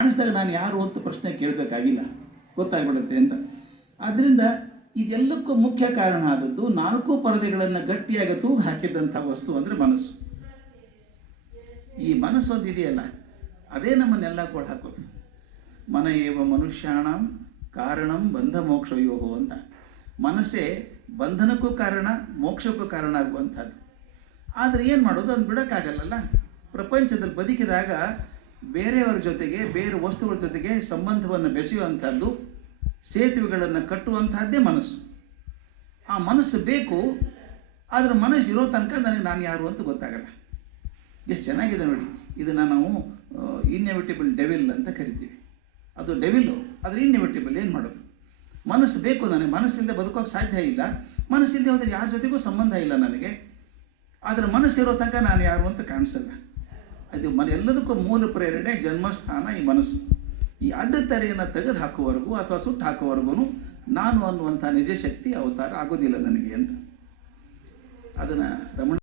ಕಾಣಿಸಿದಾಗ ನಾನು ಯಾರು ಅಂತ ಪ್ರಶ್ನೆ ಕೇಳಬೇಕಾಗಿಲ್ಲ, ಗೊತ್ತಾಗ್ಬಿಡುತ್ತೆ ಅಂತ. ಆದ್ದರಿಂದ ಇದೆಲ್ಲಕ್ಕೂ ಮುಖ್ಯ ಕಾರಣ ಆದದ್ದು 4 ಪರದೆಗಳನ್ನು ಗಟ್ಟಿಯಾಗಿ ತೂಗು ಹಾಕಿದ್ದಂಥ ವಸ್ತು ಅಂದರೆ ಮನಸ್ಸು. ಈ ಮನಸ್ಸು ಒಂದು ಇದೆಯಲ್ಲ, ಅದೇ ನಮ್ಮನ್ನೆಲ್ಲ ಕೂಡ ಹಾಕೋದು. ಮನ ಏವ ಮನುಷ್ಯಾಣಂ ಕಾರಣಂ ಬಂಧ ಮೋಕ್ಷಯೋಹೋ ಅಂತ. ಮನಸ್ಸೇ ಬಂಧನಕ್ಕೂ ಕಾರಣ, ಮೋಕ್ಷಕ್ಕೂ ಕಾರಣ ಆಗುವಂಥದ್ದು. ಆದರೆ ಏನು ಮಾಡೋದು, ಅದು ಬಿಡೋಕ್ಕಾಗಲ್ಲಲ್ಲ. ಪ್ರಪಂಚದಲ್ಲಿ ಬದುಕಿದಾಗ ಬೇರೆಯವರ ಜೊತೆಗೆ, ಬೇರೆ ವಸ್ತುಗಳ ಜೊತೆಗೆ ಸಂಬಂಧವನ್ನು ಬೆಸೆಯುವಂಥದ್ದು, ಸೇತುವೆಗಳನ್ನು ಕಟ್ಟುವಂಥದ್ದೇ ಮನಸ್ಸು. ಆ ಮನಸ್ಸು ಬೇಕು, ಆದರೆ ಮನಸ್ಸು ಇರೋ ತನಕ ನನಗೆ ನಾನು ಯಾರು ಅಂತ ಗೊತ್ತಾಗಲ್ಲ. ಎಷ್ಟು ಚೆನ್ನಾಗಿದೆ ನೋಡಿ. ಇದನ್ನು ನಾವು ಇನ್ಎವಿಟೇಬಲ್ ಡೆವಿಲ್ ಅಂತ ಕರಿತೀವಿ. ಅದು ಡೆವಿಲ್ಲು, ಆದರೆ ಇನ್ಎವಿಟೇಬಲ್. ಏನು ಮಾಡೋದು? ಮನಸ್ಸು ಬೇಕು ನನಗೆ. ಮನಸ್ಸಿಲ್ಲದೆ ಬದುಕೋಕ್ಕೆ ಸಾಧ್ಯ ಇಲ್ಲ. ಮನಸ್ಸಿಲ್ಲದೆ ಹೋದರೆ ಯಾರ ಜೊತೆಗೂ ಸಂಬಂಧ ಇಲ್ಲ ನನಗೆ. ಆದರೆ ಮನಸ್ಸಿರೋ ತನಕ ನಾನು ಯಾರು ಅಂತ ಕಾಣಿಸಲ್ಲ. ಅದು ಎಲ್ಲದಕ್ಕೂ ಮೂಲ ಪ್ರೇರಣೆ, ಜನ್ಮಸ್ಥಾನ ಈ ಮನಸ್ಸು. ಈ ಅಡ್ಡತೆರೆಯನ್ನು ತೆಗೆದು ಹಾಕುವವರೆಗೂ ಅಥವಾ ಸುಟ್ಟು ಹಾಕುವವರೆಗೂ ನಾನು ಅನ್ನುವಂಥ ನಿಜ ಶಕ್ತಿ ಅವತಾರ ಆಗೋದಿಲ್ಲ ನನಗೆ ಅಂತ. ಅದನ್ನು ರಮಣ